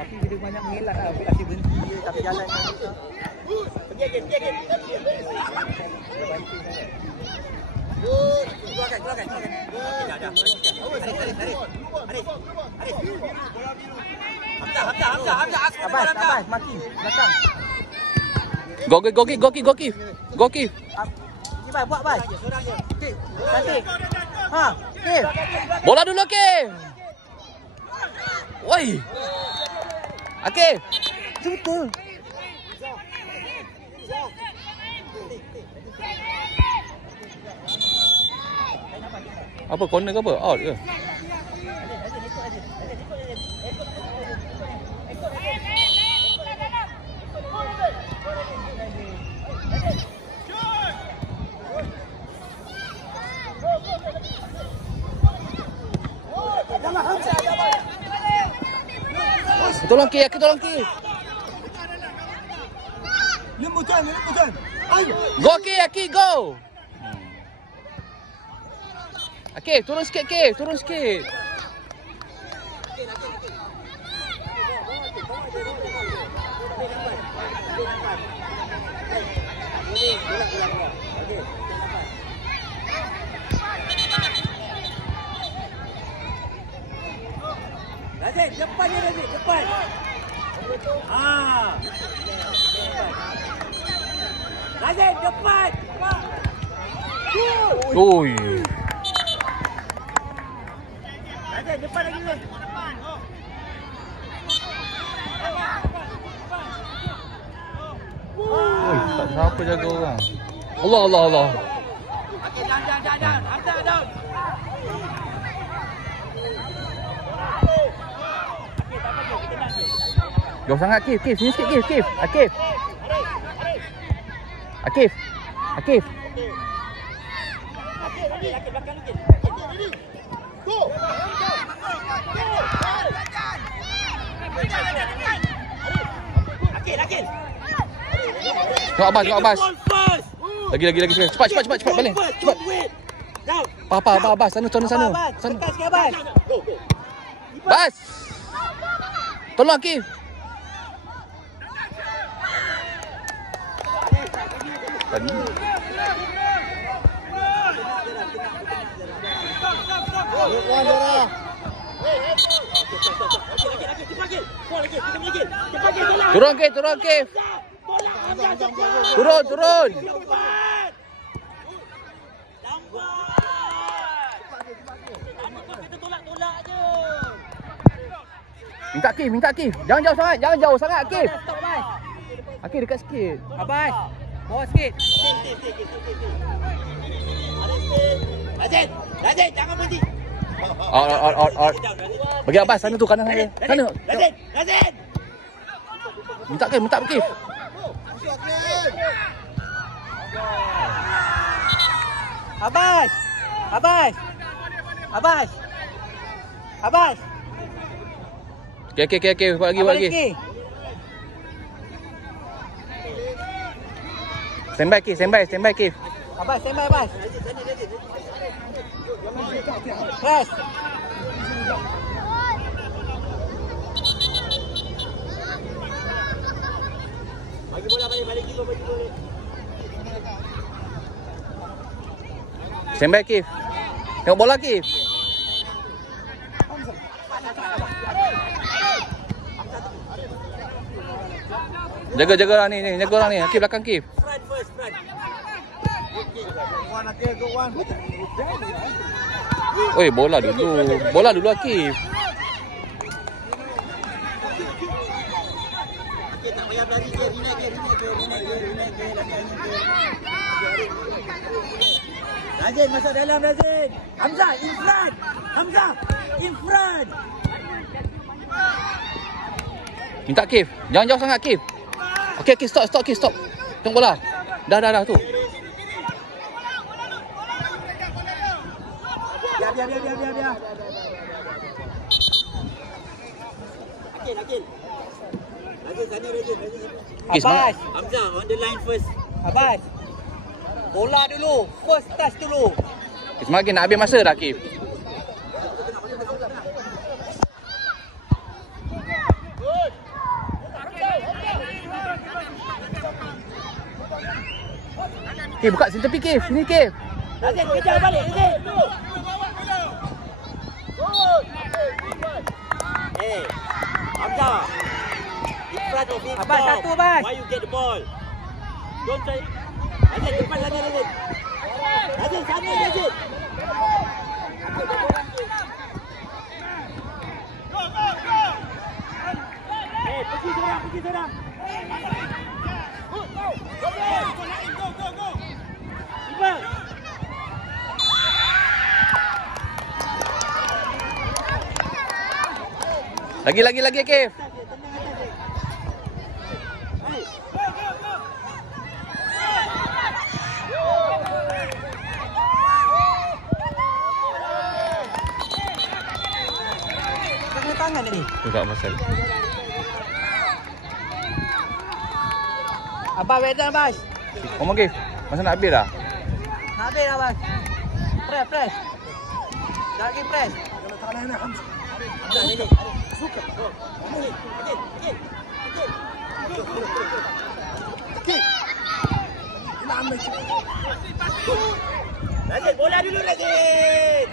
Tapi dia banyak mengelak lah. Kasih berhenti dia, kasih jalan. Pergi again. Keluarkan. Dah. Arif. Abas, maki. Belakang. Goki. Ni Bas, buat Bas. Okey, cantik. Okey. Bola dulu, Akif. Woi. Akif. Betul. Apa corner ke apa? Out ke? Tolong Ki. Lembutan. Go Ki, go. Okey, turun sikit. Razid, depan. Razid, depan. Oi. Razid, depan lagi ni. Oi, tak siapa jaga orang. Allah. Okey, jangan. Hantar down. Jauh sangat Akif. Sini sikit Akif. Akif. Belakang sikit. Go. Akil. Tengok Abbas. Lagi. Cepat balik. Cepat. Abbas, sana. Tekan sikit Abbas. Bas. Tolong Akif. Tadi. Turun Akif. Turun. Minta Akif. Jangan jauh sangat Akif. Akif dekat sikit. Abbas, bawa sikit. Razid, jangan berhenti. Out. Bagi Abbas sana tu kanan saya. Sana. Razid. Minta Akif. Abbas. Okey, buat lagi. Stand by Akif. Abbas, stand by. Press. Bagi bola balik kiko. Stand by Akif. Tengok bola Akif. Jaga orang ni. Akif belakang Akif. Front. Oi, bola dulu Akif. Razid masuk dalam Razid. Hamzah in front. Minta Akif. Jangan jauh sangat Akif. Okey, stop Akif, stop. Tengok bola. Dah tu. Biar. Akil. Razid sana Razid. Abbas. Hamzah on the line first. Abbas. Bola dulu. First touch dulu. Semakin nak habis masa dah Akif. Good. Kif, buka sini tepi Kif. Sini Kif. Nazir, kejar balik, Nazir. Hey, Hamzah. In front of him. Abang, satu, Abang. Why you get the ball? Don't try. Nazir, depan Nazir, Nazir. Nazir, sana Nazir. Hey, pergi seorang, pergi seorang. Iman. Lagi Kif. Kena tangan tadi. Enggak masalah. Abang wedan, Abang. Ngomong Kif. Masa nak habis dah? Habis dah, Abang. Press. Dah lagi press. Hamzah ni. Suka. Nazir, bola dulu Nazir.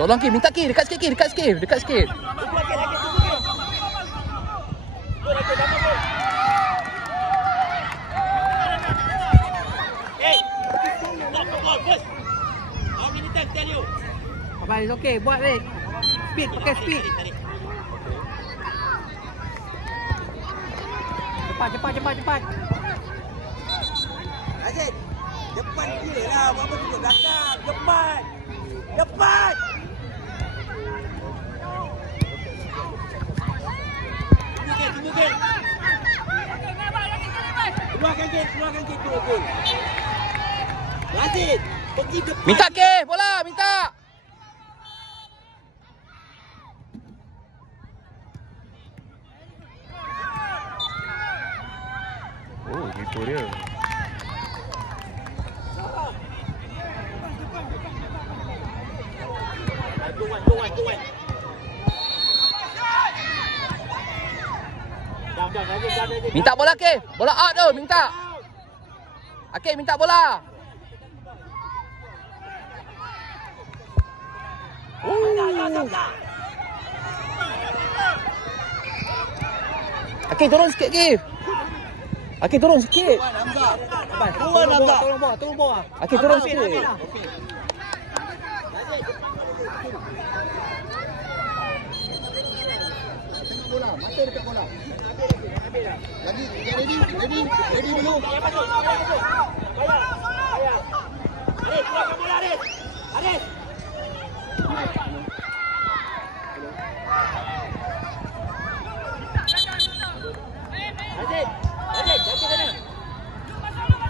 Tolong Kif, minta Kif. Dekat sikit. Hey, stop the ball first. How many times tell you? Abang, it's okay. Buat balik. Speed, pakai speed. Tarik. Cepat. Nazir, depan dia lah. Buat apa duduk belakang? Depan. Tunggu gel. Keluarkan gel tu gol. Nazir, pergi depan. Minta Kif, bola, minta. Oh, gitu dia. Go on. Dah, Nazir. Minta bola Kif. Bola out tu, minta. Akif minta bola. Akif turun sikit Kif. Akif turun sikit. Tolong bawa. Akif turun sikit. Bola, mata dekat bola. Lagi, ready dulu. Bayar. Aris, keluarkan bola Aris. Nazir, sana.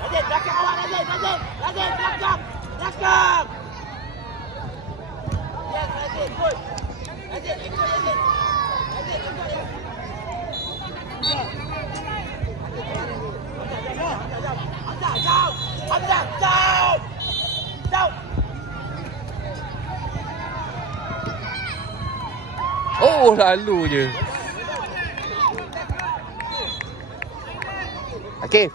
Nazir, belakang awak Nazir, belakang. Yes, Nazir, good. Nazir, ikut Nazir. Hamzah, down. Oh, lalu je. Akif,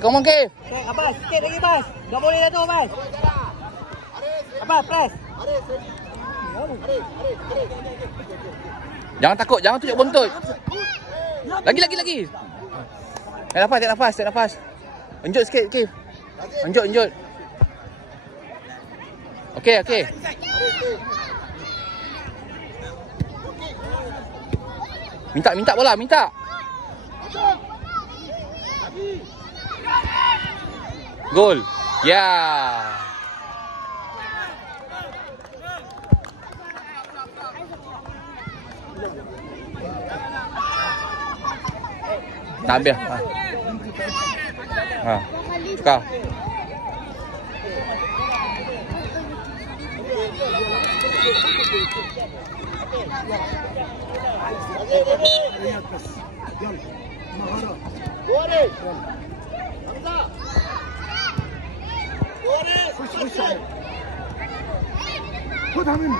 come on Kif. Abang, sikit lagi, Bas. Tak boleh dah tu, Bas. Abang, press. Jangan takut, jangan tunjuk buntut. Lagi. Tak nafas. Enjut sikit Kif. Enjut. Okey. Minta bola, minta. Gol. Ya. Tak habis. Tukar. خذها منه